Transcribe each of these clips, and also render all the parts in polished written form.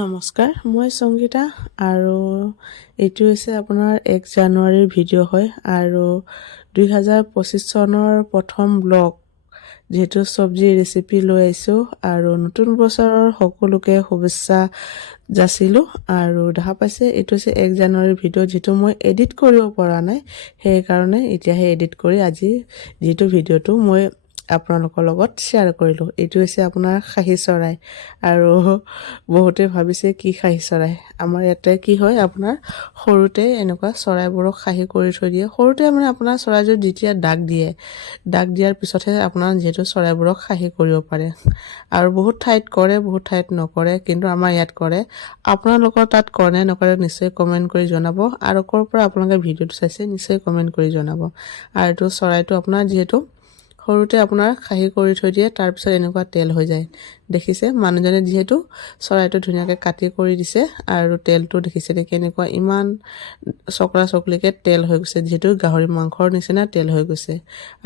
নমস্কাৰ, মই সংগীতা আৰু এইটো হৈছে আপোনাৰ 1 জানুৱাৰীৰ ভিডিঅ' হয় আৰু 2025 চনৰ প্ৰথম ব্লগ যিহেতু চব্জি ৰেচিপি লৈ আহিছোঁ আৰু নতুন বছৰৰ সকলোকে শুভেচ্ছা যাচিলোঁ। আৰু দেখা পাইছে এইটো হৈছে 1 জানুৱাৰীৰ ভিডিঅ' যিটো মই এডিট কৰিব পৰা নাই, সেইকাৰণে এতিয়াহে এডিট কৰি আজি যিটো ভিডিঅ'টো মই আপোনালোকৰ লগত শ্বেয়াৰ কৰিলোঁ। এইটো হৈছে আপোনাৰ খাহী চৰাই আৰু বহুতে ভাবিছে কি খাহী চৰাই। আমাৰ ইয়াতে কি হয়, আপোনাৰ সৰুতে এনেকুৱা চৰাইবোৰক খাহী কৰি থৈ দিয়ে। সৰুতে মানে আপোনাৰ চৰাইযোৰ যেতিয়া ডাক দিয়াৰ পিছতহে আপোনাৰ যিহেতু চৰাইবোৰক খাহী কৰিব পাৰে আৰু বহুত ঠাইত কৰে, বহুত ঠাইত নকৰে, কিন্তু আমাৰ ইয়াত কৰে। আপোনালোকৰ তাত কৰে নে নকৰে নিশ্চয় কমেণ্ট কৰি জনাব আৰু ক'ৰ পৰা আপোনালোকে ভিডিঅ'টো চাইছে নিশ্চয় কমেণ্ট কৰি জনাব। আৰু এইটো চৰাইটো আপোনাৰ যিহেতু সৰুতে আপোনাৰ খাহী কৰি থৈ দিয়ে, তাৰপিছত এনেকুৱা তেল হৈ যায়। দেখিছে মানুহজনে যিহেতু চৰাইটো ধুনীয়াকৈ কাটি কৰি দিছে আৰু তেলটো দেখিছে নে কেনেকুৱা ইমান চকলা চকলিকৈ তেল হৈ গৈছে, যিহেতু গাহৰি মাংসৰ নিচিনা তেল হৈ গৈছে।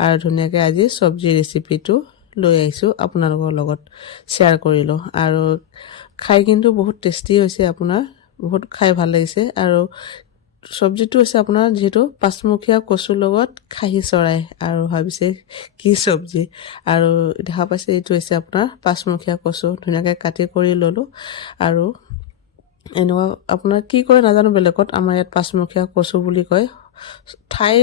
আৰু ধুনীয়াকৈ আজি চব্জি ৰেচিপিটো লৈ আহিছোঁ আপোনালোকৰ লগত শ্বেয়াৰ কৰিলোঁ। আৰু খাই কিন্তু বহুত টেষ্টি হৈছে, আপোনাৰ বহুত খাই ভাল লাগিছে। আৰু চব্জিটো হৈছে আপোনাৰ যিহেতু পাঁচমুখীয়া কচুৰ লগত খাহী চৰাই আৰু ভাবিছে কি চব্জি। আৰু দেখা পাইছে এইটো হৈছে আপোনাৰ পাঁচমুখীয়া কচু ধুনীয়াকৈ কাটি কৰি ল'লোঁ। আৰু এনেকুৱা আপোনাৰ কি কয় নাজানো বেলেগত, আমাৰ ইয়াত পাঁচমুখীয়া কচু বুলি কয়। ঠাই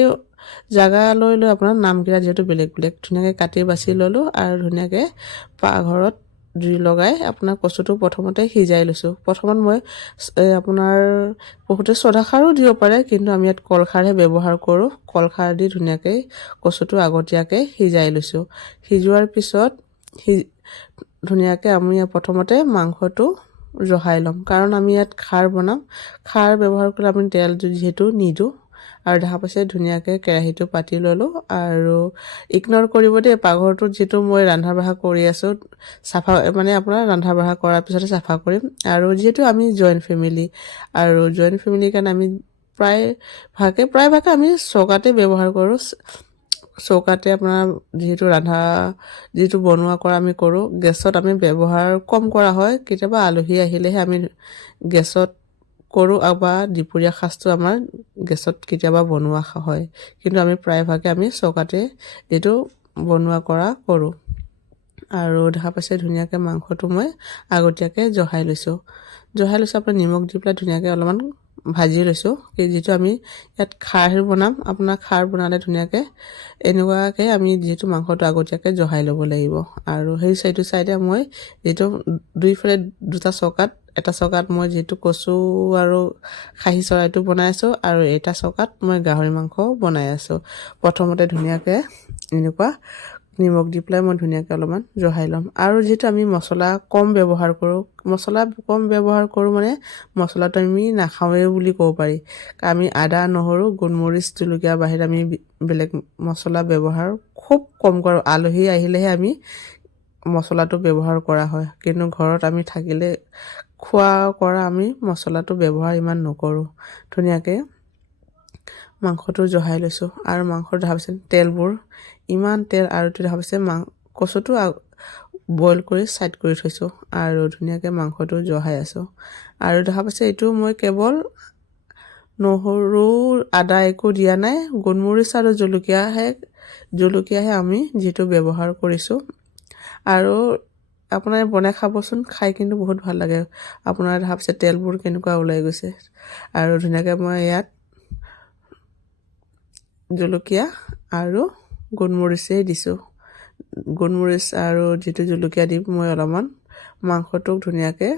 জাগা লৈ আপোনাৰ নামকেইটা যিহেতু বেলেগ বেলেগ, ধুনীয়াকৈ কাটি বাছি ল'লোঁ আৰু ধুনীয়াকৈ পাকঘৰত জুই লগাই আপোনাৰ কচুটো প্ৰথমতে সিজাই লৈছোঁ। প্ৰথমত মই আপোনাৰ বহুতে চ'দা খাৰো দিব পাৰে, কিন্তু আমি ইয়াত কলখাৰহে ব্যৱহাৰ কৰোঁ। কলখাৰ দি ধুনীয়াকৈ কচুটো আগতীয়াকৈ সিজাই লৈছোঁ। সিজোৱাৰ পিছত ধুনীয়াকৈ আমি প্ৰথমতে মাংসটো জহাই ল'ম, কাৰণ আমি ইয়াত খাৰ বনাম। খাৰ ব্যৱহাৰ কৰিলে আমি তেল যিহেতু নিদিওঁ। আৰু দেখা পাইছে ধুনীয়াকৈ কেৰাহীটো পাতি ল'লোঁ। আৰু ইগন'ৰ কৰিব দেই, পাকঘৰটোত যিহেতু মই ৰন্ধা বঢ়া কৰি আছোঁ, চাফা মানে আপোনাৰ ৰন্ধা বঢ়া কৰাৰ পিছতে চাফা কৰিম। আৰু যিহেতু আমি জইণ্ট ফেমিলি, আৰু জইণ্ট ফেমিলিৰ কাৰণে আমি প্ৰায়ভাগে আমি চৌকাতে ব্যৱহাৰ কৰোঁ। চৌকাতে আপোনাৰ যিটো বনোৱা কৰা আমি কৰোঁ, গেছত আমি ব্যৱহাৰ কম কৰা হয়। কেতিয়াবা আলহী আহিলেহে আমি গেছত কৰোঁ বা দুপৰীয়া সাঁজটো আমাৰ গেছত কেতিয়াবা বনোৱা হয়, কিন্তু আমি প্ৰায়ভাগে আমি চৌকাতে যিটো বনোৱা কৰা কৰোঁ। আৰু দেখা পাইছে ধুনীয়াকৈ মাংসটো মই আগতীয়াকৈ জহাই লৈছোঁ। আপোনাৰ নিমখ দি পেলাই ধুনীয়াকৈ অলপমান ভাজি লৈছোঁ। যিটো আমি ইয়াত খাৰ বনাম, আপোনাৰ খাৰ বনালে ধুনীয়াকৈ এনেকুৱাকৈ আমি যিহেতু মাংসটো আগতীয়াকৈ জহাই ল'ব লাগিব। আৰু সেই চাইডে মই যিটো দুইফালে দুটা চৌকাত, এটা চৌকাত মই যিহেতু কচু আৰু খাহী চৰাইটো বনাই আছোঁ, আৰু এটা চৌকাত মই গাহৰি মাংস বনাই আছোঁ। প্ৰথমতে ধুনীয়াকৈ এনেকুৱা নিমখ দি পেলাই মই ধুনীয়াকৈ অলপমান জহাই ল'ম। আৰু যিহেতু আমি মছলা কম ব্যৱহাৰ কৰোঁ মানে মছলাটো আমি নাখাওঁৱেই বুলি ক'ব পাৰি। আমি আদা, নহৰু, গোলমৰিচ, জলকীয়া বাহিৰে আমি বেলেগ মছলা ব্যৱহাৰ খুব কম কৰোঁ। আলহী আহিলেহে আমি মছলাটো ব্যৱহাৰ কৰা হয়, কিন্তু ঘৰত আমি থাকিলে আমি মছলাটো ব্যৱহাৰ ইমান নকৰোঁ। ধুনীয়াকৈ মাংসটো জহাই লৈছোঁ। আৰু মাংসটো দেখা পাইছে তেলবোৰ ইমান তেল, আৰু দেখা পাইছে কচুটো বইল কৰি ছাইড কৰি থৈছোঁ আৰু ধুনীয়াকৈ মাংসটো জহাই আছোঁ। আৰু দেখা পাইছে এইটো মই কেৱল নহৰু আদা একো দিয়া নাই, গোলমৰিচ আৰু জলকীয়াহে আমি যিটো ব্যৱহাৰ কৰিছোঁ। আৰু আপোনাৰ বনাই খাবচোন, খাই কিন্তু বহুত ভাল লাগে। আপোনাৰ দেখা পাইছে তেলবোৰ কেনেকুৱা ওলাই গৈছে। আৰু ধুনীয়াকৈ মই ইয়াত জলকীয়া আৰু গোলমৰিচেই দিছোঁ। গোলমৰিচ আৰু যিটো জলকীয়া দি মই অলপমান মাংসটোক ধুনীয়াকৈ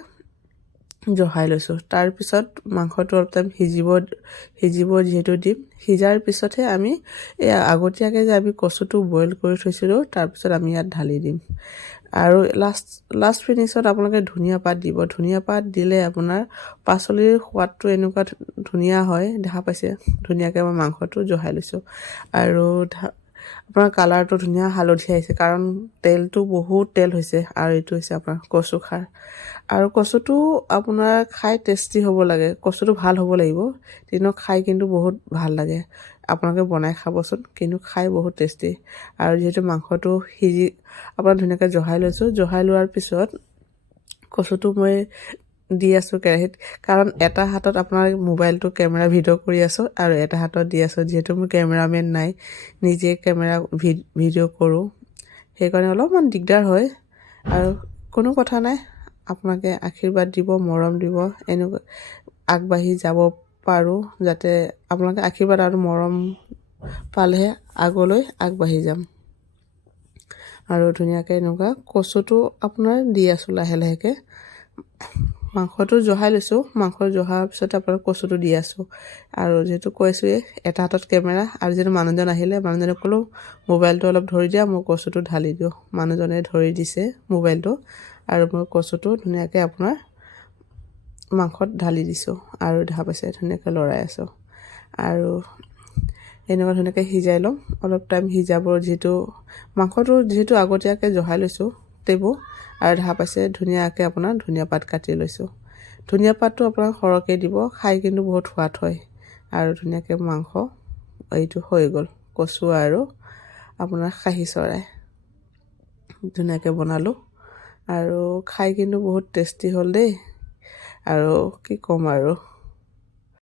জহাই লৈছোঁ। তাৰপিছত মাংসটো অলপ টাইম সিজিব যিহেতু দিম। সিজাৰ পিছতহে আমি আগতীয়াকৈ যে আমি কচুটো বইল কৰি থৈছিলোঁ, তাৰপিছত আমি ইয়াত ঢালি দিম। আৰু লাষ্ট ফিনিছত আপোনালোকে ধনিয়া পাত দিব। ধনিয়া পাত দিলে আপোনাৰ পাচলিৰ সোৱাদটো এনেকুৱা ধুনীয়া হয়। দেখা পাইছে ধুনীয়াকৈ মই মাংসটো জহাই লৈছোঁ। আৰু আপোনাৰ কালাৰটো ধুনীয়া হালধীয়া আহিছে, কাৰণ বহুত তেল হৈছে। আৰু এইটো হৈছে আপোনাৰ কচু খাৰ। আৰু কচুটো আপোনাৰ খাই টেষ্টি হ'ব লাগে, কচুটো ভাল হ'ব লাগিব, কিন্তু খাই কিন্তু বহুত ভাল লাগে। আপোনালোকে বনাই খাবচোন, কিন্তু খাই বহুত টেষ্টি। আৰু যিহেতু মাংসটো আপোনাৰ ধুনীয়াকৈ জহাই লৈছোঁ, জহাই লোৱাৰ পিছত কচুটো মই দি আছোঁ কেৰাহীত, কাৰণ এটা হাতত আপোনাৰ মোবাইলটো কেমেৰা ভিডিঅ' কৰি আছোঁ আৰু এটা হাতত দি আছোঁ। যিহেতু মোৰ কেমেৰামেন নাই, নিজে কেমেৰা ভিডিঅ' কৰোঁ, সেইকাৰণে অলপমান দিগদাৰ হয়। আৰু কোনো কথা নাই, আপোনালোকে আশীৰ্বাদ দিব, মৰম দিব, এনেকুৱা আগবাঢ়ি যাব পাৰোঁ, যাতে আপোনালোকে আশীৰ্বাদ আৰু মৰম পালেহে আগলৈ আগবাঢ়ি যাম। আৰু ধুনীয়াকৈ এনেকুৱা কচুটো আপোনাৰ দি আছোঁ লাহে লাহেকৈ। মাংসটো জহাই লৈছোঁ, মাংস জহাৰ পিছতে আপোনাৰ কচুটো দি আছোঁ। আৰু যিহেতু কৈছোঁৱেই এটা হাতত কেমেৰা, আৰু যিহেতু মানুহজন আহিলে, মানুহজনক ক'লোঁ মোবাইলটো অলপ ধৰি দিয়া, মই কচুটো ঢালি দিওঁ। মানুহজনে ধৰি দিছে মোবাইলটো, আৰু মই কচুটো ধুনীয়াকৈ আপোনাৰ মাংসত ঢালি দিছোঁ, আৰু দেখা পাইছে ধুনীয়াকৈ লৰাই আছোঁ। আৰু এনেকুৱা ধুনীয়াকৈ সিজাই ল'ম, অলপ টাইম সিজাব। যিহেতু আগতীয়াকৈ জহাই লৈছোঁ টেবু, আৰু দেখা পাইছে ধুনীয়াকৈ আপোনাৰ ধনিয়া পাত কাটি লৈছোঁ। ধনিয়া পাতটো আপোনাৰ সৰহকৈ দিব, খাই কিন্তু বহুত সোৱাদ হয়। আৰু ধুনীয়াকৈ মাংস এইটো হৈ গ'ল, কচু আৰু আপোনাৰ খাহী চৰাই ধুনীয়াকৈ বনালোঁ, আৰু খাই কিন্তু বহুত টেষ্টি হ'ল দেই। আৰু কি ক'ম আৰু।